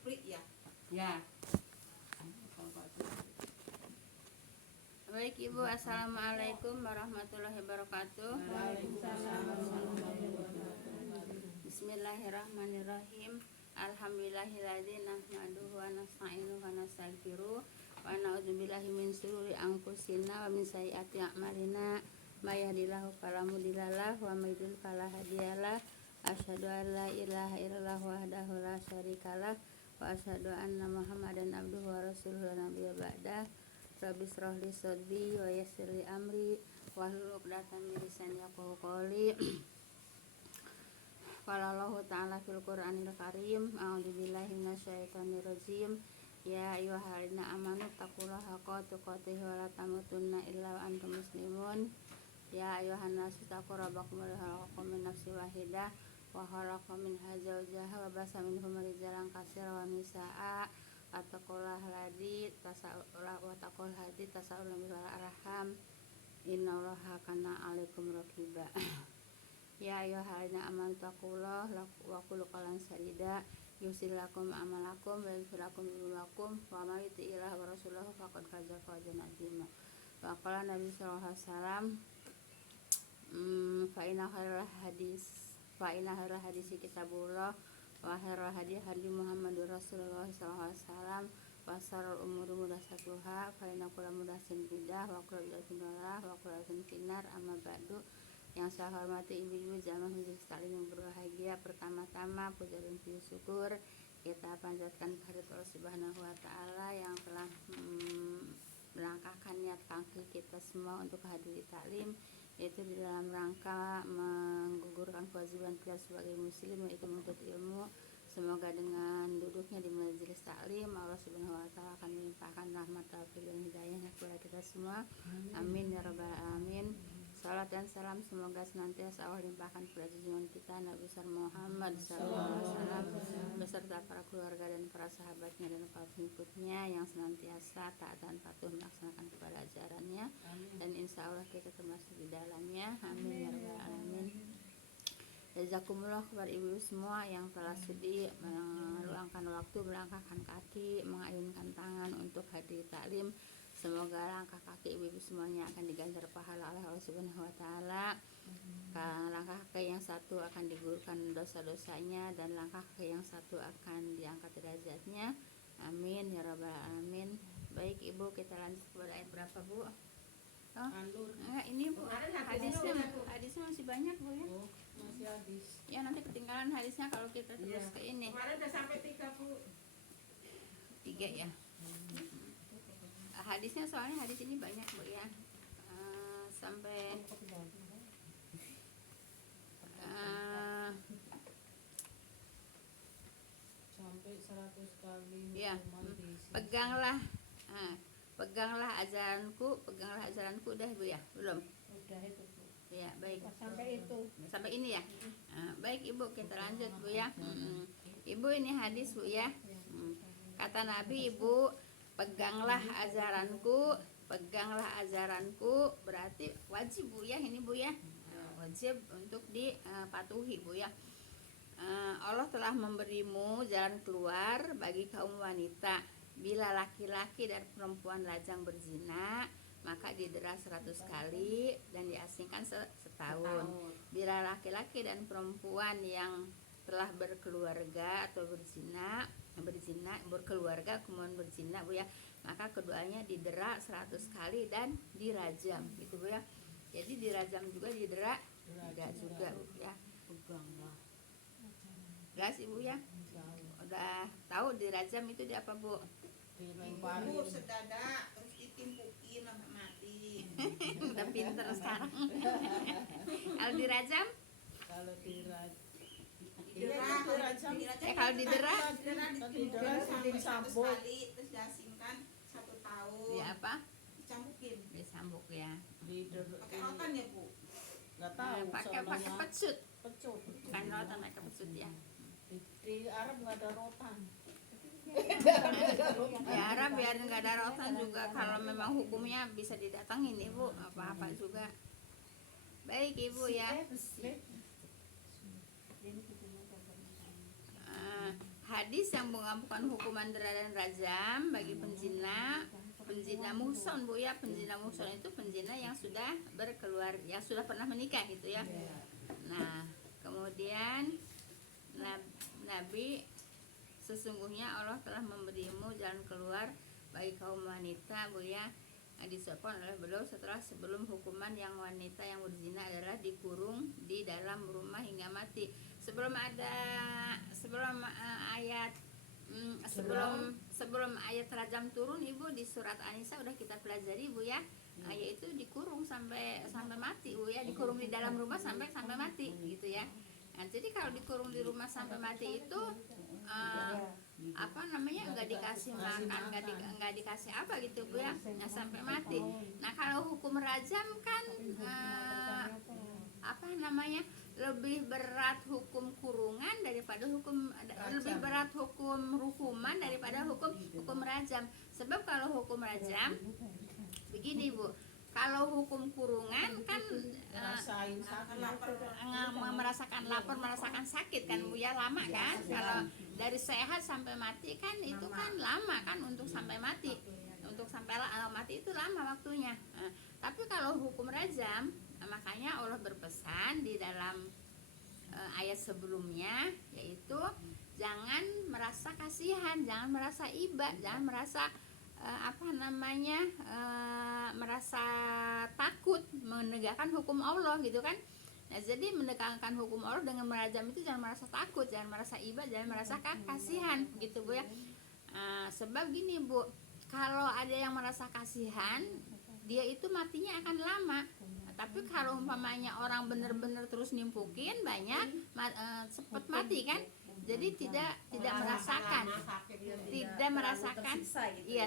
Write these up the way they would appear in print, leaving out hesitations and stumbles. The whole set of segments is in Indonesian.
Supri ya. Ya. Baik Ibu, assalamualaikum warahmatullahi wabarakatuh. Bismillahirrahmanirrahim. Alhamdulillahilladzi nahmaduhu wa nasta'inuhu wa nastaghfiruh wa na'udzubillahi min shururi anfusina wa min sayyiati a'malina. May yahdihillahu fala mudhillalah wa may yudhlil fala hadiyalah. Asyhadu an la ilaha illallah wahdahu la syarikalah wa asyhadu anna Muhammadan abduhu wa rasuluhu la nabiyya ba'dah. Rabbi shrah li sadri wa yassir li amri wahlul 'uqdatam min lisani yafqahu qawli. Qala Allahu ta'ala fil Qur'anil Karim, a'udzu billahi minasyaitonir rajim. Ya ayyuhalladzina amanu taqullaha haqqa tuqatih wa la tamutunna illa wa antum muslimun. Ya ayyuhan nasu taqu rabbakum alladzi khalaqakum min nafsin wahidah wa khalaqa minha zawjaha wa basa minhuma rijalan katsiran wa nisaa'a. Wattaqullaha alladzi tasaaluna bihi wal arham innallaha kana 'alaikum raqiba. Ya ayyuhalladzina amanu taqullaha wa qulu qawlan sadida yuslih lakum a'malakum wa yaghfir lakum dhunubakum wa may yuti'illaha wa rasulahu faqad faza fawzan 'azima. Wa qala Nabi sallallahu alaihi wasallam, fa inna khairal hadisi kitabullah wa khairal hadi Muhammadur Rasulullah sallallahu alaihi wasallam wa syarrul umuri muhdatsatuha fa inna kulla muhdatsatin bid'ah wa kullu bid'atin dhalalah wa kullu dhalalah finnar. Amma ba'du. Yang saya hormati ibu-ibu jamaah majelis taklim yang berbahagia, pertama-tama puja dan puji syukur kita panjatkan kehadirat Allah Subhanahu wa taala yang telah melangkahkan niat kaki kita semua untuk hadir di taklim, yaitu di dalam rangka menggugurkan kewajiban kita sebagai muslim, yaitu menuntut ilmu. Semoga dengan duduknya di majelis taklim Allah Subhanahu wa taala akan melimpahkan rahmat, taufik dan hidayahnya kepada kita semua. Amin ya rabbal alamin. Salat dan salam semoga senantiasa Allah limpahkan kepada junjungan kita Nabi besar Muhammad SAW beserta para keluarga dan para sahabatnya dan para pengikutnya yang senantiasa taat dan patuh melaksanakan kepada ajarannya. Dan insya Allah kita termasuk di dalamnya. Amin ya rabbal alamin. Jazakumullah kepada ibu semua yang telah sudi meluangkan waktu, melangkahkan kaki, mengayunkan tangan untuk hadir taklim. Semoga langkah kaki ibu-ibu semuanya akan diganjar pahala oleh Allah Subhanahu wa taala. Langkah kaki yang satu akan digugurkan dosa-dosanya dan langkah kaki yang satu akan diangkat derajatnya. Amin ya rabbal alamin. Baik Ibu, kita lanjut kepada ayat berapa Bu? Ini Bu, hadisnya masih banyak Bu ya. Masih habis. Ya nanti ketinggalan hadisnya kalau kita terus ke ini. Kemarin udah sampai 3 Bu. 3 ya. Hadisnya soalnya hadis ini banyak Bu ya, sampai sampai 100 kali ya. Peganglah ajaranku udah Bu ya, belum? Udah itu Bu. Ya baik. Sampai itu. Sampai ini ya. Baik Ibu, kita lanjut Bu ya. Ibu, ini hadis Bu ya. Kata Nabi, Ibu, peganglah ajaranku, berarti wajib Bu ya, ini Bu ya, wajib untuk dipatuhi Bu ya. Allah telah memberimu jalan keluar bagi kaum wanita. Bila laki-laki dan perempuan lajang berzina, maka didera 100 kali dan diasingkan setahun. Bila laki-laki dan perempuan yang telah berkeluarga atau berkeluarga kemudian berzina Bu ya, maka keduanya didera 100 kali dan dirajam gitu Bu ya. Jadi dirajam juga, didera tidak juga Bu ya. Jelas Ibu ya? Udah tahu dirajam itu di apa Bu? Ibu sedadak terus ditimpukin sampai mati. Udah pinter sekarang. Kalau dirajam? Kalau dirajam Kalau didera disambuk terus diasingkan 1 tahun. ya apa? Dicambukin. Disambuk ya. Pakai rotan ya Bu? Nggak tahu. Pakai pecut. Pecut. Kan rotan pakai pecut ya. Di Arab nggak ada rotan. Ya Arab biar nggak ada rotan juga, kalau memang hukumnya bisa didatangin Ibu, apa-apa juga. Baik Ibu ya. Hadis yang mengampukan hukuman dera dan rajam bagi penzina muhson Bu ya. Penzina muhson itu penzina yang sudah yang sudah pernah menikah gitu ya. Nah, kemudian Nabi, sesungguhnya Allah telah memberimu jalan keluar bagi kaum wanita Bu ya. Disebutkan oleh beliau sebelum hukuman yang wanita yang berzina adalah dikurung di dalam rumah hingga mati. Sebelum ayat rajam turun Ibu, di surat An-Nisa udah kita pelajari Bu ya. Yaitu dikurung sampai mati Bu ya, dikurung di dalam rumah sampai mati gitu ya. Nah, jadi kalau dikurung di rumah sampai mati itu nggak dikasih makan, nggak dikasih apa gitu Bu ya, sampai mati. Nah, kalau hukum rajam kan lebih berat hukum kurungan daripada lebih berat hukuman daripada hukum rajam. Sebab kalau hukum rajam begini Bu, kalau hukum kurungan kan merasakan lapar, merasakan sakit kan Bu ya, lama kan. Kalau dari sehat sampai mati kan itu kan lama kan, untuk sampai mati. Untuk sampai mati itu lama waktunya. Tapi kalau hukum rajam, makanya Allah berpesan di dalam ayat sebelumnya, yaitu jangan merasa kasihan, jangan merasa iba, jangan merasa merasa takut menegakkan hukum Allah gitu kan. Nah, jadi menegakkan hukum Allah dengan merajam itu jangan merasa takut, jangan merasa iba, jangan merasa kasihan gitu Bu ya. Sebab gini Bu, kalau ada yang merasa kasihan, dia itu matinya akan lama. Tapi kalau umpamanya orang benar-benar terus nimpukin banyak, cepat mati kan. Jadi tidak merasakan,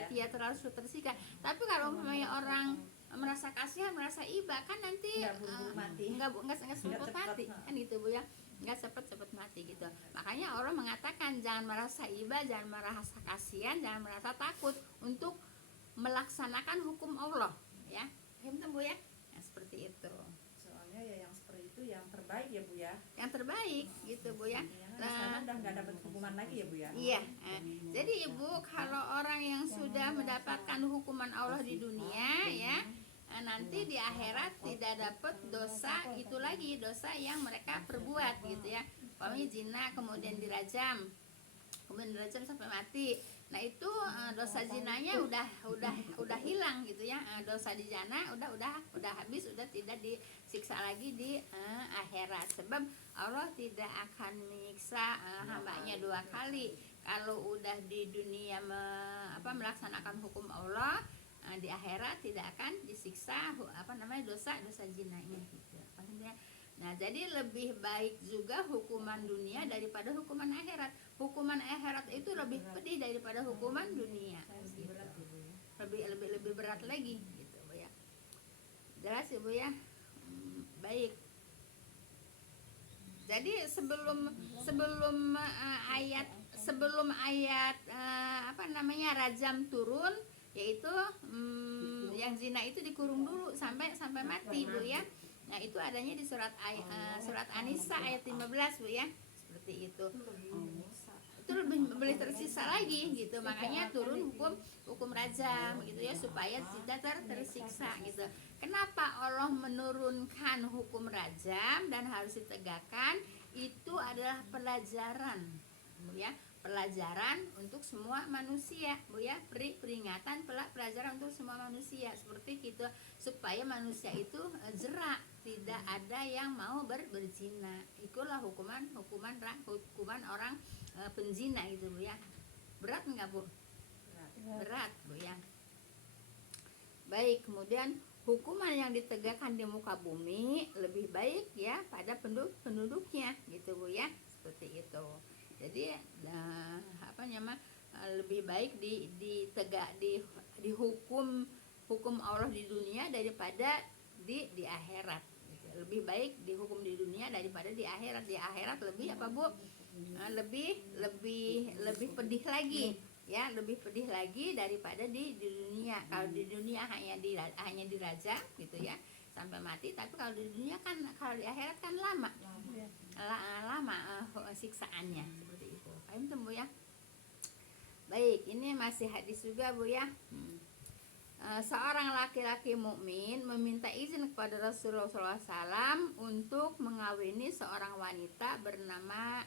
tidak terlalu tersiksa. Tapi kalau umpamanya orang merasa kasihan, merasa iba kan nanti nggak sempat mati kan gitu Bu ya, nggak cepat mati gitu. Makanya Allah mengatakan jangan merasa iba, jangan merasa kasihan, jangan merasa takut untuk melaksanakan hukum Allah ya. Paham Bu ya? Nah, seperti itu. Soalnya ya yang seperti itu yang terbaik ya Bu ya. Yang terbaik gitu Bu ya. Nah, udah nggak dapat hukuman lagi ya Bu ya. Iya. Jadi Ibu, kalau orang yang sudah mendapatkan hukuman Allah di dunia ya, nanti di akhirat tidak dapat dosa itu lagi, dosa yang mereka perbuat gitu ya. Pokoknya zina kemudian dirajam sampai mati. Nah, itu dosa zinanya udah hilang gitu ya. Dosa di jana udah habis, udah tidak disiksa lagi di akhirat. Sebab Allah tidak akan menyiksa hambanya dua kali. Kalau udah di dunia melaksanakan hukum Allah, di akhirat tidak akan disiksa dosa zinanya gitu. Nah, jadi lebih baik juga hukuman dunia daripada hukuman akhirat. Hukuman akhirat itu lebih pedih daripada hukuman dunia. Gitu. Lebih berat lagi gitu Bu ya. Jelas ya Bu ya. Baik. Jadi sebelum ayat rajam turun, yaitu yang zina itu dikurung dulu sampai mati Bu ya. Nah, itu adanya di surat An-Nisa ayat 15 Bu ya. Seperti itu. Itu lebih tersisa lagi gitu. Makanya turun hukum rajam gitu ya, supaya tidak tersiksa gitu. Kenapa Allah menurunkan hukum rajam dan harus ditegakkan? Itu adalah pelajaran Bu ya. Pelajaran untuk semua manusia Bu ya, peringatan pelajaran untuk semua manusia seperti gitu, supaya manusia itu jerak, tidak ada yang mau berzina. Itulah hukuman orang penzina gitu Bu ya. Berat enggak Bu? Berat Bu ya. Baik, kemudian hukuman yang ditegakkan di muka bumi lebih baik ya pada penduduknya gitu Bu ya, seperti itu. Jadi lebih baik dihukum Allah di dunia daripada di akhirat. Lebih baik dihukum di dunia daripada di akhirat. Di akhirat lebih apa Bu? Lebih pedih lagi ya, lebih pedih lagi daripada di dunia. Kalau di dunia hanya dirajam gitu ya sampai mati, tapi kalau di dunia kan, kalau di akhirat kan lama siksaannya seperti itu. Paham Bu ya? Baik, ini masih hadis juga Bu ya. Seorang laki-laki mukmin meminta izin kepada Rasulullah SAW untuk mengawini seorang wanita bernama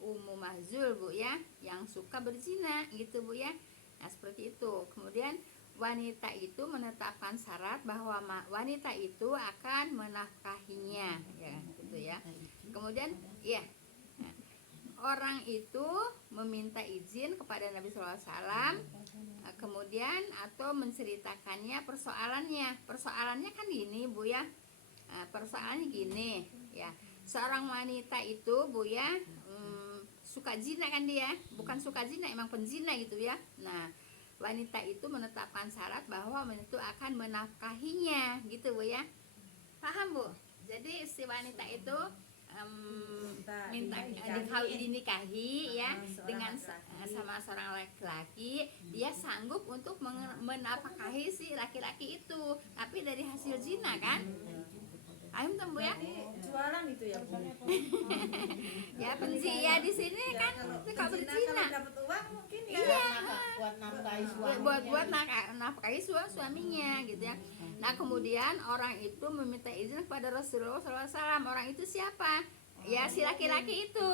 Ummu Mahzul Bu ya, yang suka berzina gitu Bu ya. Nah seperti itu. Kemudian wanita itu menetapkan syarat bahwa wanita itu akan menafkahinya ya gitu ya. Kemudian ya, nah, orang itu meminta izin kepada Nabi SAW, kemudian atau menceritakannya persoalannya kan gini Bu ya. Persoalannya gini ya, seorang wanita itu Bu ya, suka zina kan dia, bukan suka zina, emang penzina gitu ya. Nah wanita itu menetapkan syarat bahwa wanita itu akan menafkahinya gitu Bu ya. Paham Bu? Jadi si wanita itu minta dinikahi ya dengan sama seorang laki-laki, dia sanggup untuk menafkahi si laki-laki itu, tapi dari hasil zina kan. Ayo Bu ya. Jualan itu ya Bu. Ya penzina ya di sini kan suka berzina. Kalau dapat uang mungkin ya. Iya, buat nafkahi suami. buat nafkahi suaminya gitu ya. Nah kemudian orang itu meminta izin kepada Rasulullah SAW. Orang itu siapa? Ya si laki-laki itu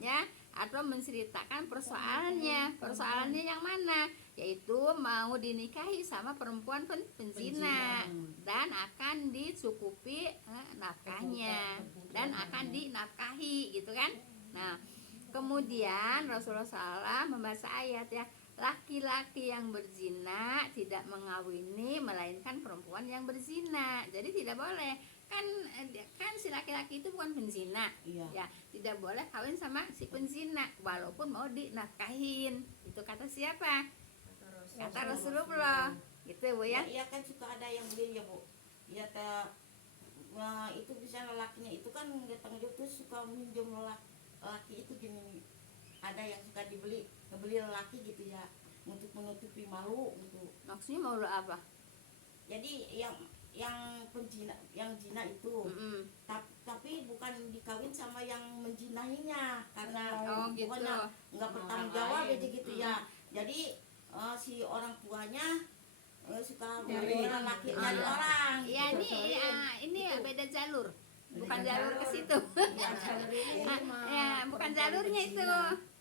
ya, atau menceritakan persoalannya yang mana, yaitu mau dinikahi sama perempuan penzina dan akan dicukupi nafkahnya dan akan dinafkahi gitu kan. Nah kemudian Rasulullah SAW membaca ayat ya, laki-laki yang berzina tidak mengawini melainkan perempuan yang berzina. Jadi tidak boleh kan si laki-laki itu bukan penzina ya, tidak boleh kawin sama si penzina walaupun mau dinafkahin. Itu kata siapa? Kata Rasulullah gitu Bu ya. Iya kan suka ada yang beli ya Bu ya, itu bisa lelakinya itu kan datang dia tuh suka minjem lelaki itu gini, ada yang suka ngebeli lelaki gitu ya untuk menutupi malu gitu. Maksudnya malu apa? Jadi yang penzina, yang zina itu tapi bukan dikawin sama yang menjinahinya karena gitu. pokoknya nggak bertanggung jawab aja gitu ya. Jadi si orang tuanya suka nyari laki nyari orang. Iya ini beda jalur, bukan jalur ke situ. Ya bukan jalurnya itu,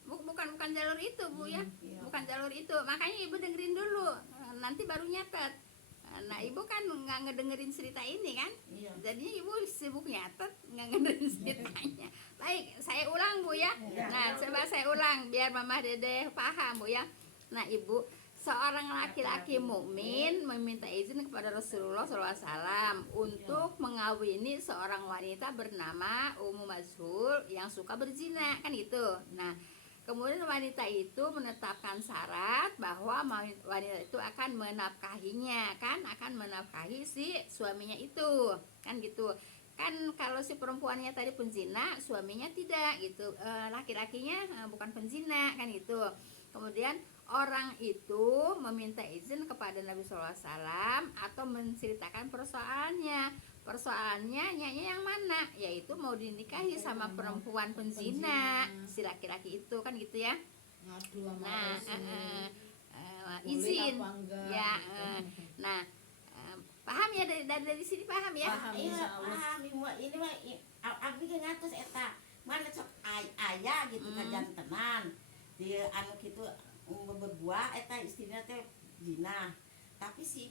bukan jalur itu Bu ya, bukan jalur itu. Makanya Ibu dengerin dulu, nanti baru nyatet. Nah Ibu kan nggak ngedengerin cerita ini kan, jadinya Ibu sibuk nyatet nggak ngedengerin ceritanya. Baik, saya ulang Bu ya. Nah coba saya ulang biar Mama Dede paham Bu ya. Nah Ibu, seorang laki-laki mukmin meminta izin kepada Rasulullah SAW untuk mengawini seorang wanita bernama Ummu Mahzul yang suka berzina kan gitu. Nah kemudian wanita itu menetapkan syarat bahwa wanita itu akan menafkahinya kan, akan menafkahi si suaminya itu kan gitu kan. Kalau si perempuannya tadi penzina, suaminya tidak gitu, laki-lakinya bukan penzina kan gitu. Kemudian orang itu meminta izin kepada Nabi SAW atau menceritakan persoalannya yang mana, yaitu mau dinikahi sama perempuan penzina si laki-laki itu kan gitu ya. Nah izin ya. Nah paham ya, dari sini paham ya? Iya paham. Ini mah abdi ngatos eta mana sok ayah gitu kajantenan dia anu kitu berdua eta istrinya teh zina, tapi si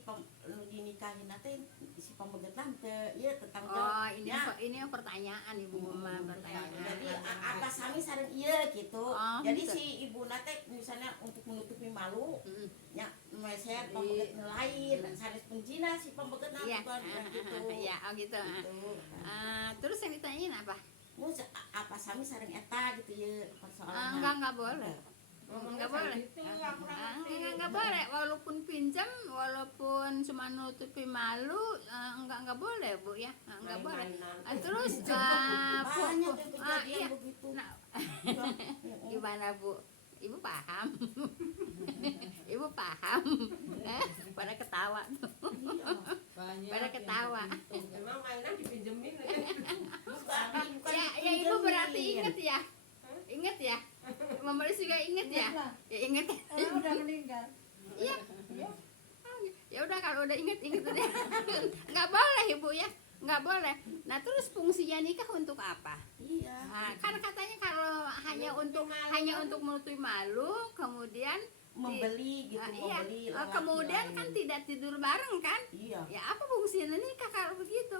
dinikahin teh si pembegetan teh ieu tentang ini yang pertanyaan Ibu Mama pertanyaan. Jadi apa sami sareng ieu gitu. Jadi si ibu teh misalnya untuk menutupi malu nya meser pembeget lain sanes penzina si pembeget bukan gitu. Ya gitu. Terus yang ditanyain apa? Apa sami sareng eta gitu ya persoalan. Enggak boleh. Enggak boleh. Enggak boleh, walaupun pinjam, walaupun cuma nutupi malu, enggak boleh Bu ya. Enggak boleh. Terus banyak yang kejadian begitu. Gimana Bu? Ibu paham? Ibu paham? Pada ketawa tuh. Pada ketawa. Emang mainan dipinjemin Bukan Ya Ibu berarti inget ya? Inget ya? Mama Lis juga inget ya? Ya inget. Udah meninggal. Iya. Ya udah kalau udah inget udah. Nggak boleh ibu ya, nggak boleh. Nah terus fungsinya nikah untuk apa? Iya. Nah, kan katanya kalau hanya untuk menutupi malu, kemudian Membeli gitu, iya. membeli. Kemudian kan tidak tidur bareng kan? Iya. Ya apa fungsinya nikah kalau begitu?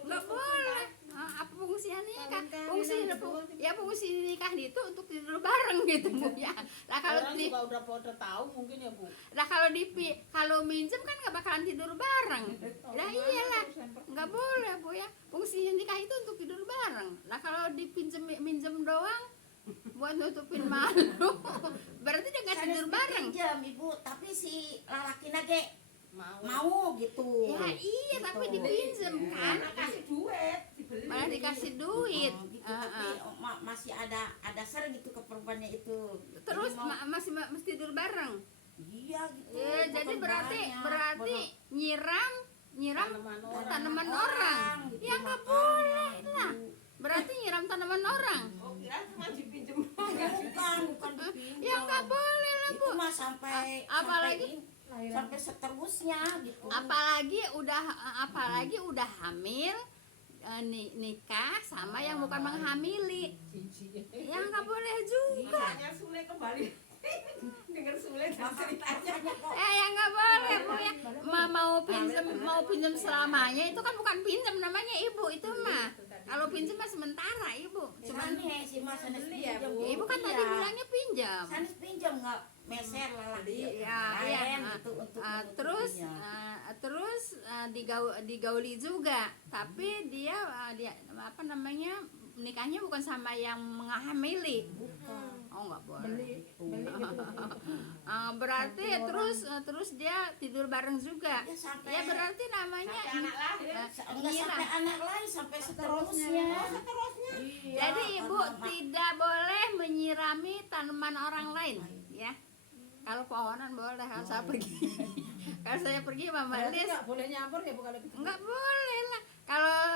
Nggak boleh. Apa fungsinya nikah? Fungsi nikah itu untuk tidur bareng gitu Bu ya. Lah kalau Orang juga udah pada tahu mungkin ya Bu. Lah kalau minjem kan nggak bakalan tidur bareng. Lah iyalah, nggak boleh Bu ya. Fungsinya nikah itu untuk tidur bareng. Lah kalau minjem doang buat nutupin malu, berarti dia nggak tidur bareng. Pinjam Ibu, tapi si lalakin aja Mau. mau gitu. Ya iya, Gitu. tapi dipinjem kan. Karena kasih duit, dibeli. Malah dikasih duit. Gitu, tapi masih ada ser gitu ke perempuannya itu. Terus Jadi mau- masih tidur bareng. iya gitu. Ya, jadi potong berarti banyak, nyiram tanaman orang. gitu, Ya nggak makanya, boleh Bu. lah. Berarti nyiram tanaman orang. Oh, kira cuma dipinjem. Bukan dipinjam. Ya nggak boleh lah Bu. Itu mah sampai Apalagi- sampai seterusnya gitu. Apalagi udah hamil, nikah sama yang bukan menghamili. Ya nggak boleh juga. Makanya Sule kembali. Dengar Sule dan ceritanya. Yang nggak boleh Bu ya. Mau pinjam selamanya itu kan bukan pinjam namanya Ibu, itu mah. Kalau pinjam mah sementara Ibu. Cuman nih si Mas Sanes pinjam. Bu. Ibu kan Iya. tadi bilangnya pinjam. Sanes pinjam nggak meser lagi. Iya. Lain gitu untuk Terus menutupinya. digauli juga, tapi dia apa namanya, nikahnya bukan sama yang menghamili. Oh nggak boleh. Berarti terus dia tidur bareng juga. Ya, sampai- Ya berarti namanya Sampai anak lahir. Enggak nyiram. sampai anak lain sampai seterusnya. Iya, Jadi ibu karena tidak boleh menyirami tanaman orang lain, ya. Kalau pohonan boleh, kalau saya pergi. Kalau saya pergi Mama Lis Nggak boleh nyampur ya Bu kalau gitu. nggak boleh lah.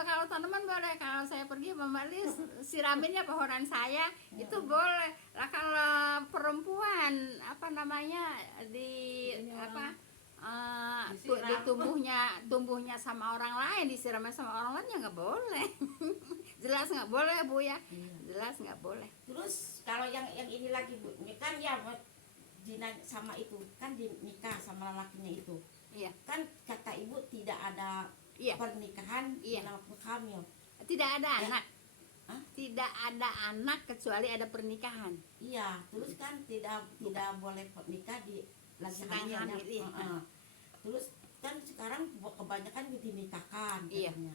Kalau tanaman boleh, kalau saya pergi Mama Lis siraminnya pohonan saya itu boleh. Lah kalau perempuan apa namanya di tumbuhnya sama orang lain, disiramnya sama orang lain ya nggak boleh. Jelas nggak boleh Bu ya. Jelas nggak boleh. Terus kalau yang ini lagi Bu, ini kan ya Dina sama itu kan nikah sama lakinya itu. Iya. Kan kata Ibu tidak ada Iya. pernikahan Iya. waktu hamil. Tidak ada Ya. anak. Hah? Tidak ada anak kecuali ada pernikahan. Iya, terus kan tidak boleh nikah di lagi Sedang hamilnya. hamil, iya. Heeh. Terus kan sekarang kebanyakan dinikahkan Iya. katanya.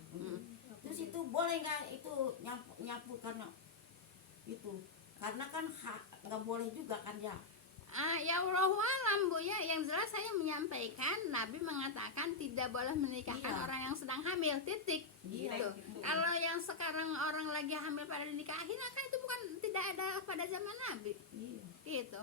Terus itu boleh nggak itu nyapu karena itu? Karena kan nggak boleh juga kan ya. Ya Allah alam Bu ya, yang jelas saya menyampaikan Nabi mengatakan tidak boleh menikahkan Iya. orang yang sedang hamil, titik. Iya, Gitu. gitu. Kalau yang sekarang orang lagi hamil pada dinikahin, kan itu bukan, tidak ada pada zaman Nabi. Iya. Gitu.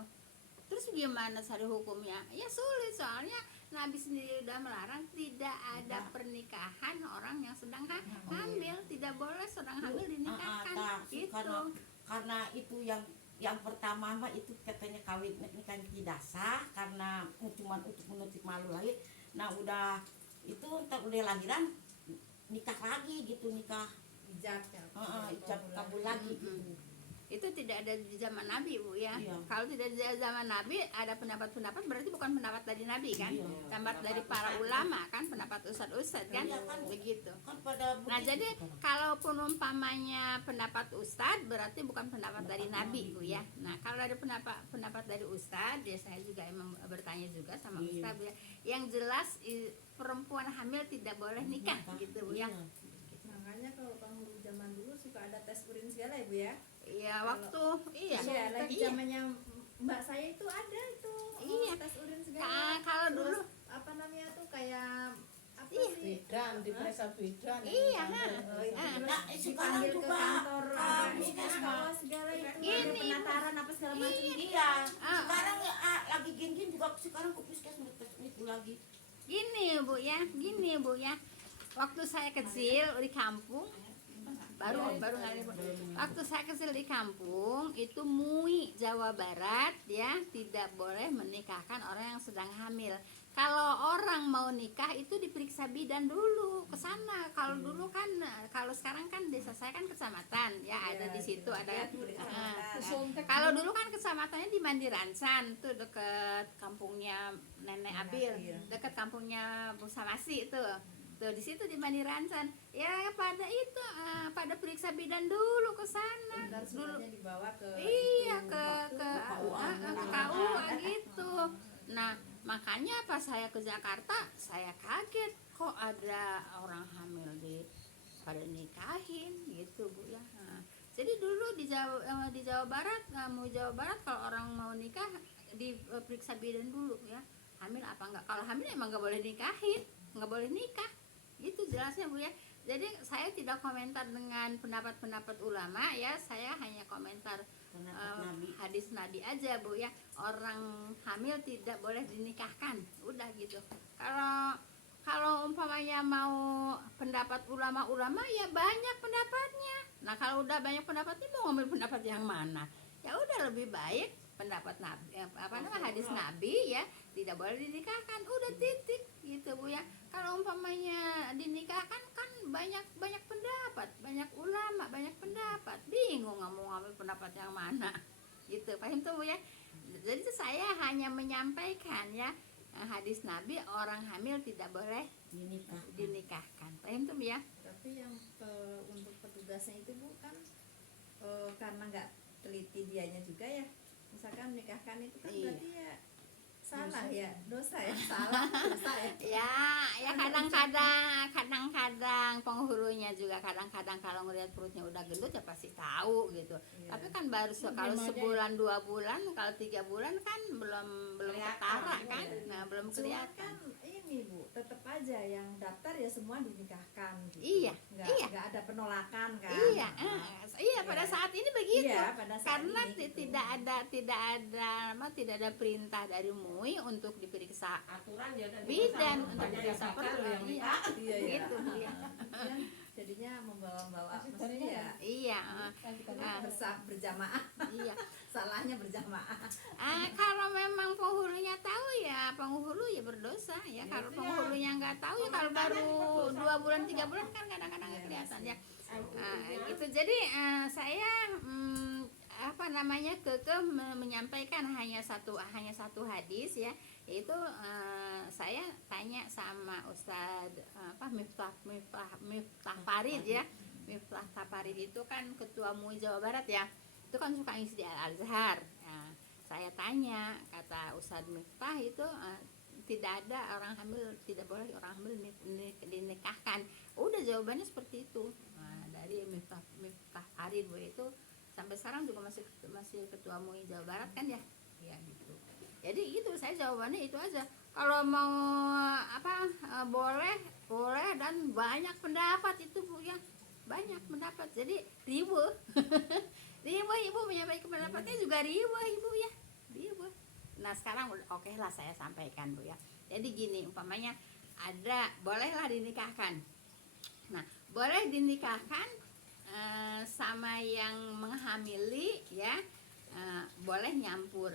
Terus gimana cari hukumnya? Ya sulit, soalnya Nabi sendiri udah melarang tidak ada pernikahan orang yang sedang hamil, tidak boleh sedang hamil dinikahkan. Gitu. Karena itu yang pertama mah itu katanya kawin nikah tidak sah karena cuma untuk menutup malu lahir. Nah udah itu ntar udah lahiran nikah lagi gitu, nikah ijab kabul lagi gitu. Itu tidak ada di zaman Nabi Bu ya. Iya. Kalau tidak di zaman Nabi ada pendapat-pendapat, berarti bukan pendapat dari Nabi kan. Iya. Pendapat dari para ulama kan, pendapat ustadz-ustadz kan. Iya kan. Begitu. Kan pada Nah begitu jadi sekarang. kalaupun umpamanya pendapat ustadz, berarti bukan pendapat dari Nabi Bu ya. Nah kalau ada pendapat dari ustadz, ya saya juga emang bertanya juga sama Iya. ustadz Bu ya. Yang jelas perempuan hamil tidak boleh nikah gitu Bu ya. Iya. Makanya kalau penghulu zaman dulu suka ada tes urin segala ya Bu ya. Iya waktu iya. Iya, lagi Iya. zamannya Mbak saya itu ada itu Iya. tes urin segala. Kalau Terus, dulu apa namanya tuh kayak apa Iya. sih? Bidan, diperiksa bidan. Iya, Oh, itu Ah. terus Nah, sekarang dipanggil ke juga, kantor puskesmas. segala itu Gini, ada penataran apa segala macam. Iya. Ah. Sekarang lagi gini juga sekarang ke puskesmas itu lagi. gini Bu ya. Waktu saya kecil di kampung baru nggak ada Waktu saya kecil di kampung itu MUI Jawa Barat ya tidak boleh menikahkan orang yang sedang hamil. Kalau orang mau nikah itu diperiksa bidan dulu ke sana. Kalau dulu kan, kalau sekarang kan desa saya kan kecamatan ya, ada di situ ada. Kalau dulu kan kecamatannya di Mandiransan tuh deket kampungnya Nenek Abil, deket kampungnya Bu Samasi itu. Tuh di situ di Mandiransan. Ya pada itu pada periksa bidan dulu ke sana. Dan Dulu semuanya dibawa ke iya itu, ke KUA. KUA gitu. Nah makanya pas saya ke Jakarta saya kaget kok ada orang hamil pada nikahin gitu Bu ya. Nah, jadi dulu di Jawa Barat, mau Jawa Barat kalau orang mau nikah diperiksa bidan dulu ya, hamil apa enggak. Kalau hamil emang nggak boleh nikahin, nggak boleh nikah. Itu jelasnya Bu ya. Jadi saya tidak komentar dengan pendapat-pendapat ulama ya, saya hanya komentar hadis Nabi aja Bu ya. Orang hamil tidak boleh dinikahkan, udah gitu. Kalau umpamanya mau pendapat ulama-ulama ya banyak pendapatnya. Nah kalau udah banyak pendapatnya mau ngambil pendapat yang mana? Ya udah lebih baik pendapat Nabi, hadis Nabi ya, tidak boleh dinikahkan, udah titik gitu Bu ya. Kalau umpamanya dinikahkan kan banyak pendapat, banyak ulama, banyak pendapat, bingung nggak mau ngambil pendapat yang mana gitu, paham tuh Bu ya. Jadi saya hanya menyampaikan ya hadis Nabi, orang hamil tidak boleh dinikahkan, paham tuh Bu ya. Tapi yang untuk petugasnya itu Bu kan karena nggak teliti dianya juga ya, misalkan menikahkan itu kan berarti ya salah ya, dosa ya, salah dosa ya. Ya kadang-kadang penghulunya juga kadang-kadang kalau ngelihat perutnya udah gendut ya pasti tahu gitu. Tapi kan baru kalau sebulan 2 bulan, kalau 3 bulan kan belum ketara kan, nah belum Cuman kelihatan. kan ini Bu, tetap aja yang daftar ya semua dinikahkan gitu. Iya, iya. Nggak ada penolakan kan. Iya, iya pada saat ini begitu. Iya, pada saat Karena ini, gitu. tidak ada perintah dari MUI untuk diperiksa aturan ya dan bidan, untuk banyak yang diperiksa bakal perut. yang Iya, nikah. Iya, iya. gitu. Iya. Kan jadinya membawa-bawa maksudnya ya Iya, berjamaah, iya. salahnya berjamaah. Kalau memang penghulunya tahu ya penghulu ya berdosa ya. Kalau penghulunya nggak tahu ya, kalau baru 2 bulan 3 bulan kan kadang-kadang nggak kelihatan ya. Gitu. Jadi saya kekeh menyampaikan hanya satu hadis ya, yaitu saya tanya sama Ustadz Miftah Farid ya. Miftah Farid itu kan ketua MUI Jawa Barat ya, itu kan suka ngisi di Al-Azhar. Nah, saya tanya, kata Ustadz Miftah itu tidak ada orang hamil, tidak boleh orang hamil dinikahkan. Udah jawabannya seperti itu. Nah, dari Miftah Farid itu sampai sekarang juga masih ketua MUI Jawa Barat kan ya, ya gitu. Jadi itu saya jawabannya itu aja. Kalau mau boleh dan banyak pendapat itu Bu ya, banyak pendapat. Jadi ribu ibu menyampaikan pendapatnya juga ribu ibu ya, ribu. Nah sekarang oke lah saya sampaikan Bu ya. Jadi gini, umpamanya ada bolehlah dinikahkan. Nah boleh dinikahkan sama yang menghamili ya, boleh nyampur.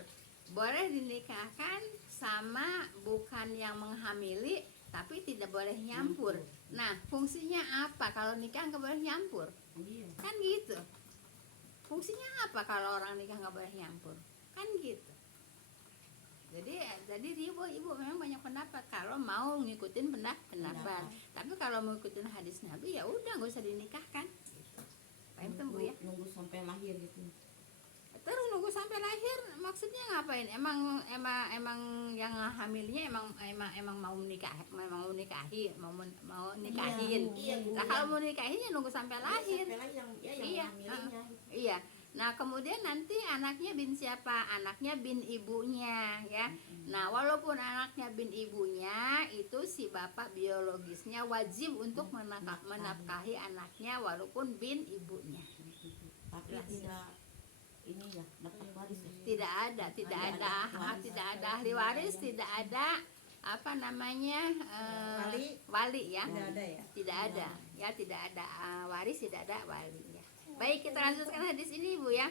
Boleh dinikahkan sama bukan yang menghamili tapi tidak boleh nyampur. Nah fungsinya apa kalau nikah nggak boleh nyampur? Kan gitu. Fungsinya apa kalau orang nikah nggak boleh nyampur? Kan gitu. Jadi ibu memang banyak pendapat kalau mau ngikutin pendapat. Tapi kalau mau ngikutin hadis Nabi ya udah nggak usah dinikahkan. Paham tuh Bu ya? Nunggu sampai lahir gitu. Terus nunggu sampai lahir maksudnya ngapain? Emang yang hamilnya emang mau nikahin, mau nikahin. Nah kalau mau nikahin ya nunggu sampai lahir. Iya. Iya. Nah kemudian nanti anaknya bin siapa? Anaknya bin ibunya ya. Nah walaupun anaknya bin ibunya, itu si bapak biologisnya wajib untuk menafkahi anaknya walaupun bin ibunya. Tapi tidak ini ya dapat waris ya. Tidak ada ahli waris, tidak ada wali ya. Tidak ada ya. Tidak ada ya, tidak ada waris, tidak ada wali ya. Baik, kita lanjutkan hadis ini, Bu ya.